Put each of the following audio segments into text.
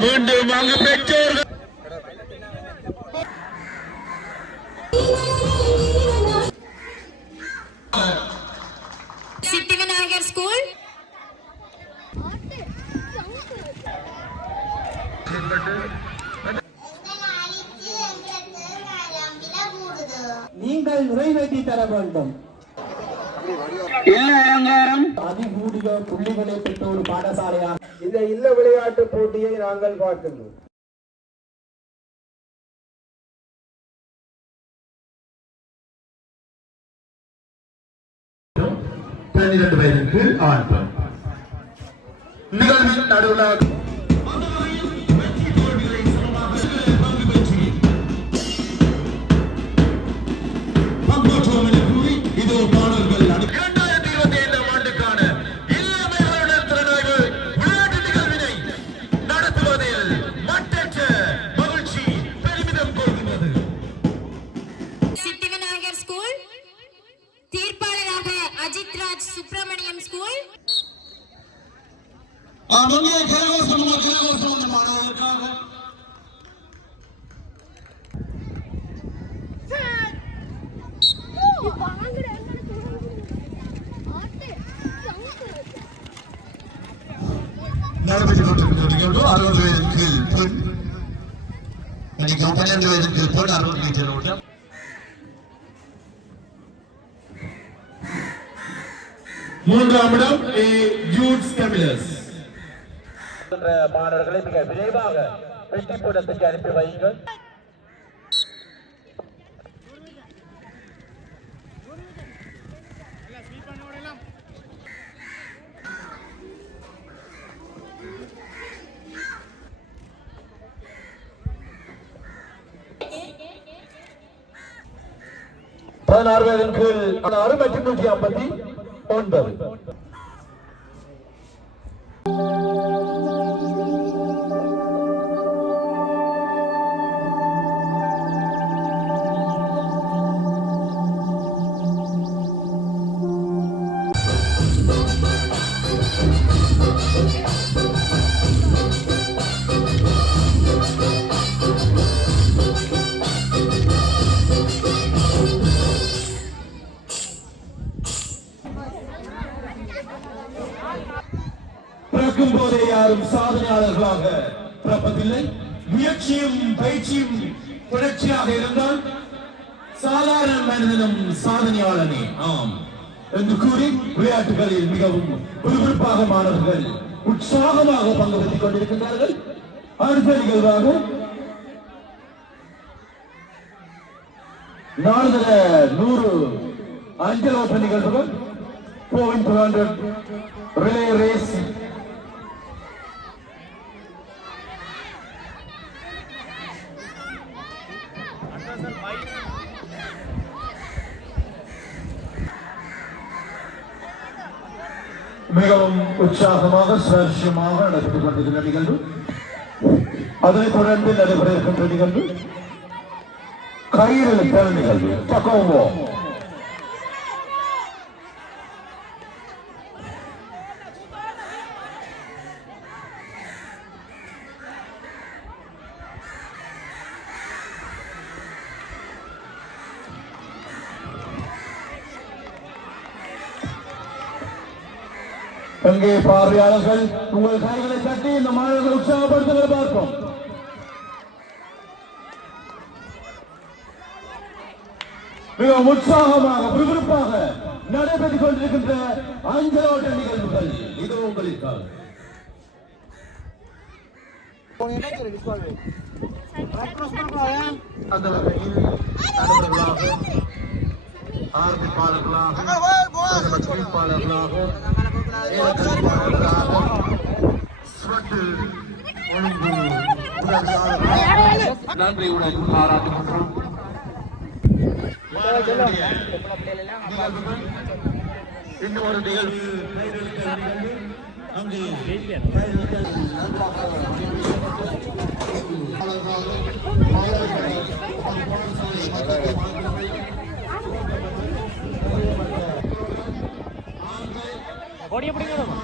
மீண்டும் அங்கு பெற்றோர்கள் சித்திவிநாயகர் ஸ்கூல் நீங்கள் நிறைவேற்றி தர வேண்டும். இல்ல அலங்காரம் அதிகூடிய புள்ளிகளை பெற்ற ஒரு பாடசாலையாக இந்த இல்ல விளையாட்டு போட்டியை நாங்கள் பார்க்கின்றோம். வயதுக்கு ஆண் பெண் நிகழ்வின் நடுவராக சுப்பிரமணியம் ஸ்கூல் மாணவர்களுக்காக நடைபெற்றுக் கொண்டிருக்கின்ற நிகழ்வு 60 வயதுக்கு பெண் 12 வயதுக்கு பெண் 60 மீட்டர் ஓட்டம். மூன்றாம் இடம் ஜூட்ஸ் கமிலஸ். மாணவர்களை மிக விரைவாக வெற்றி கூடத்துக்கு அனுப்பி வையுங்கள். பதினாறு வயதின் கீழ் 6 மற்றும் 159. பிறக்கும் போதே யாரும் சாதனையாளர்களாக பிறப்பதில்லை. முயற்சியும் பயிற்சியும் தொடர்ச்சியாக இருந்தால் சாதாரண மனிதனும் சாதனையாளனே ஆம் என்று கூறி விளையாட்டுகளில் மிகவும் விறுவிறுப்பாக மாணவர்கள் உற்சாகமாக பங்கு பெற்றுக் கொண்டிருக்கின்றார்கள். அடுத்த நிகழ்வாக நாடுதல 100 அஞ்சல் ஓட்ட நிகழ்வுகள் 4x200 ரிலே ரேஸ். மிகவும் உற்சாகமாக சுவாரஸ்யமாக நடைபெற்றுக் கொண்டிருக்கின்ற நிகழ்வு. அதனைத் தொடர்ந்து நடைபெற இருக்கின்ற நிகழ்வு கயிறு நிகழ்வு டக்கோவோ. எங்கே பார்வையாளர்கள் உங்கள் கைகளை தட்டி இந்த மாணவர்கள் உற்சாகப்படுத்துவதை பார்ப்போம். மிகவும் உற்சாகமாக விறுவிறுப்பாக நடைபெற்றுக் கொண்டிருக்கின்ற அஞ்சலோட்ட நிகழ்வுகள் இது உங்களுக்காக. அந்த வகையில் நண்பர்களாக ஆரம்பிப்பாளர்களாக வேட்பாளர்களாக நன்றியுடன் பாராட்டுகின்றோம். இன்னொரு நிகழ்வு அங்கு ஓடிய பிடிக்கணும்.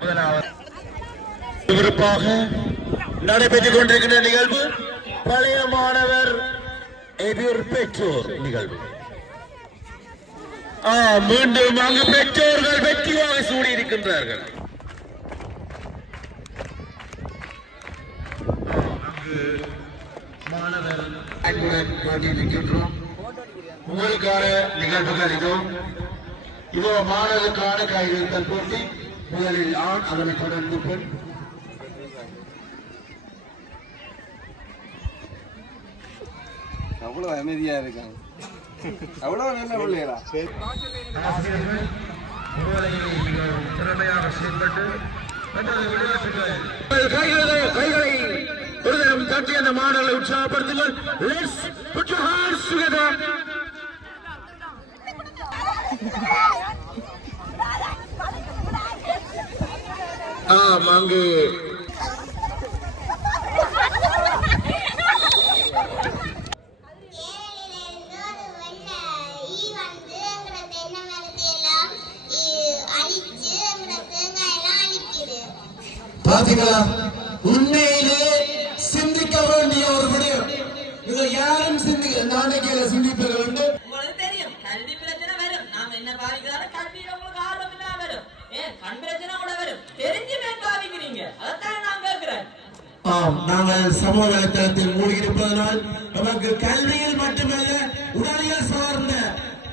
முதலாவது விருப்பாக நடைபெற்றுக் கொண்டிருக்கின்ற நிகழ்வு பழைய மாணவர் எதிர் பெற்றோர் நிகழ்வு. மீண்டும் அங்கு பெற்றோர்கள் வெற்றியாக சூடியிருக்கின்றார்கள். மாணவர் இருக்கின்றோம். உங்களுக்கான நிகழ்வுகள் இதோ மாணவருக்கான கைவித்தல் போட்டி. முதலில் ஆண், அதனைத் தொடர்ந்து பெண். அவ்வளவு அமைதியா இருக்காங்க, அவ்வளவு நல்ல பிள்ளைகளா. ஆசிரியர்கள் திறமையாக செயல்பட்டு கைகளை ஒரு தரம் தட்டி அந்த மாணவர்களை உற்சாகப்படுத்துங்கள். Let's put your hands together. அங்கு பாத்தீங்களா, உண்மையிலே சிந்திக்க வேண்டிய ஒரு விடயம். இதை யாரும் நாளைக்கு சிந்திப்பது உண்டு. உங்களுக்கு தெரியும் கல்வி பிரச்சனை வரும். நாம என்ன பாதிக்கிறாலும் கல்வியில உங்களுக்கு ஆர்வம் இல்லாம வரும். கண் பிரச்சனை கூட வரும். தெரிஞ்சுமே பாதிக்கிறீங்க. அதைத்தான் நான் கேட்கிறேன். ஆம், நாங்கள் சமூக வலைத்தளத்தில் மூழ்கி இருப்பதனால் நமக்கு கல்வியில் மட்டுமல்ல உடலியல் சார்ந்த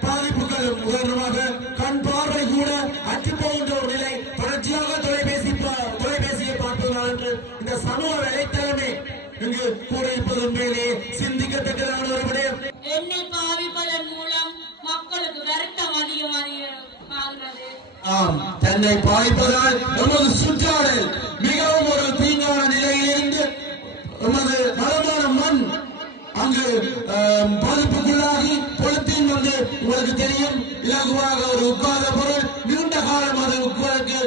பாதிப்புகளும், உதாரணமாக கண் பார்வை கூட அற்று போகின்ற ஒரு நிலை, தொடர்ச்சியாக தொலைபேசியை பார்ப்பதனால் என்று இந்த சமூக வலைத்தளமே இங்கு கூட இருப்பது உண்மையிலே சிந்திக்கத்தக்கதான ஒரு விடயம். என்னை பாவிப்பதன் மூலம் மக்களுக்கு வருத்தம் அதிகமாகிறது. ஆம், தன்னை பாதிப்பதால் நமது சுற்றாடல் மிகவும் ஒரு தீங்கான நிலையிலிருந்து நமது வளமான மண் அங்கு பாதிப்புக்குள்ளாகி பொலித்தீன் வந்து உங்களுக்கு தெரியும் இலகுவாக ஒரு உட்கார்ந்த பொருள் நீண்ட காலம் அது உட்கார்ந்து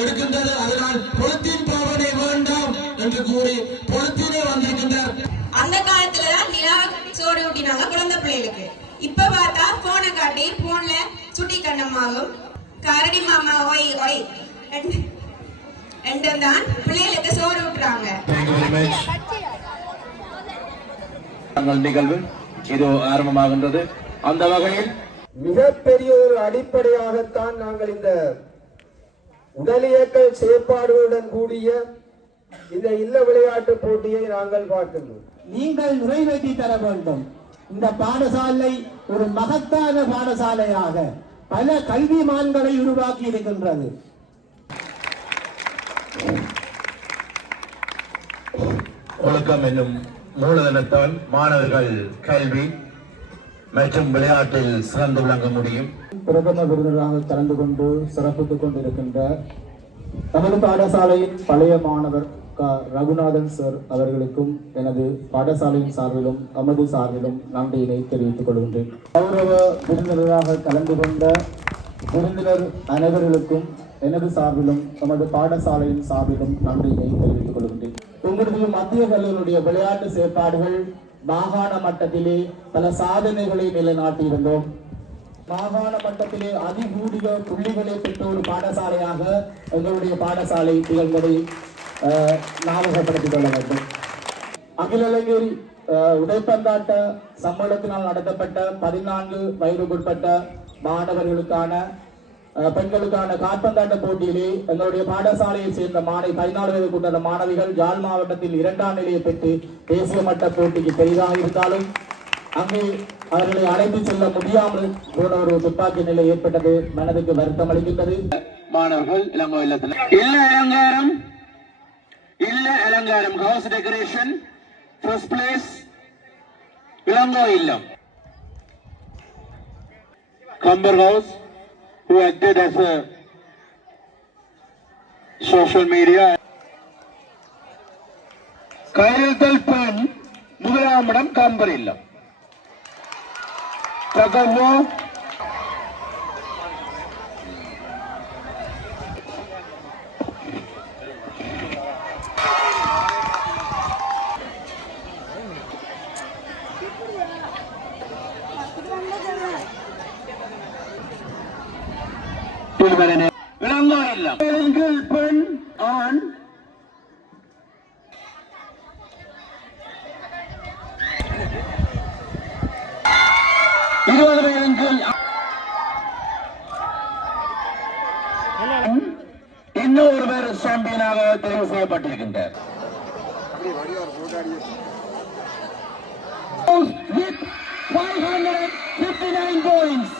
எடுக்கின்றது. அதனால் பொலித்தீன் பாவனை வேண்டாம் என்று கூறி பொலித்தீனே வந்திருக்கின்றார். அந்த காலத்துலதான் நிலா சோறு ஊட்டினாங்க குழந்தை பிள்ளைகளுக்கு. இப்ப பார்த்தா போனை காட்டி போன்ல சுட்டி கண்ணம்மாவும் கரடி மாமா ஒய் ஒய் என்றுதான் பிள்ளைகளுக்கு சோறு ஊட்டுறாங்க. நிகழ்வு இதோ ஆரம்பமாகின்றது. அந்த வகையில் மிகப்பெரிய ஒரு அடிப்படையாகத்தான் நாங்கள் இந்த உடலியக்க செயற்பாடுகளுடன் கூடிய இந்த இல்ல விளையாட்டு போட்டியை நாங்கள் பார்க்கின்றோம். நீங்கள் நிறைவேற்றி தர வேண்டும். இந்த பாடசாலை ஒரு மகத்தான பாடசாலையாக பல கல்விமான்களை உருவாக்கி இருக்கின்றது. ஒழுக்கம் என்னும் மூலதனத்தால் மாணவர்கள் கல்வி மற்றும் விளையாட்டில் சிறந்து விளங்க முடியும். பிரதம விருந்தினராக கலந்து கொண்டு சிறப்பித்துக் கொண்டிருக்கின்ற நமது பாடசாலையின் பழைய மாணவர் ரகுநாதன் சார் அவர்களுக்கும் எனது பாடசாலையின் சார்பிலும் நமது சார்பிலும் நன்றியினை தெரிவித்துக் கொள்கின்றேன். கௌரவ விருந்தினராக கலந்து கொண்ட விருந்தினர் அனைவர்களுக்கும் எனது சார்பிலும் நமது பாடசாலையின் சார்பிலும் நன்றியினை தெரிவித்துக் கொள்கின்றேன். உங்களுடைய மத்திய கல்லூரியுடைய விளையாட்டு செயற்பாடுகள் மாகாண மட்டத்திலே பல சாதனைகளை நிலைநாட்டியிருந்தோம். மாகாண மட்டத்திலே அதிகூடிய புள்ளிகளை பெற்ற ஒரு பாடசாலையாக எங்களுடைய பாடசாலை திகழ்ந்ததை ஞாபகப்படுத்திக் கொள்ள வேண்டும். அகில இலங்கை உடைப்பந்தாட்ட சம்மேளனத்தினால் நடத்தப்பட்ட 14 வயதுக்குட்பட்ட மாணவர்களுக்கான பெண்களுக்கான காற்பந்தாட்ட போட்டியிலே எங்களுடைய பாடசாலையை சேர்ந்த 14 வயதுக்குட்பட்ட மாணவிகள் யாழ் மாவட்டத்தில் 2ஆம் நிலையை பெற்று தேசிய மட்ட போட்டிக்கு பெரிதாக இருந்தாலும் அங்கே அவர்களை அழைத்து செல்ல முடியாமல் போன ஒரு துப்பாக்கி நிலை ஏற்பட்டது மனதுக்கு வருத்தம் அளிக்கின்றது. மாணவர்கள் இளங்கோ இல்லத்தில் இல்ல அலங்காரம் house decoration first place Ilango இல்லம். Kambar house who acted as a social media. கையெழுத்தல் பெண் முதலாம் இடம் கம்பர் இல்லம். Second விளங்காயில்லம் பெண் ஆண் இன்னொருவர் சாம்பியனாக தெரிவு செய்யப்பட்டிருக்கின்றார். 559 points.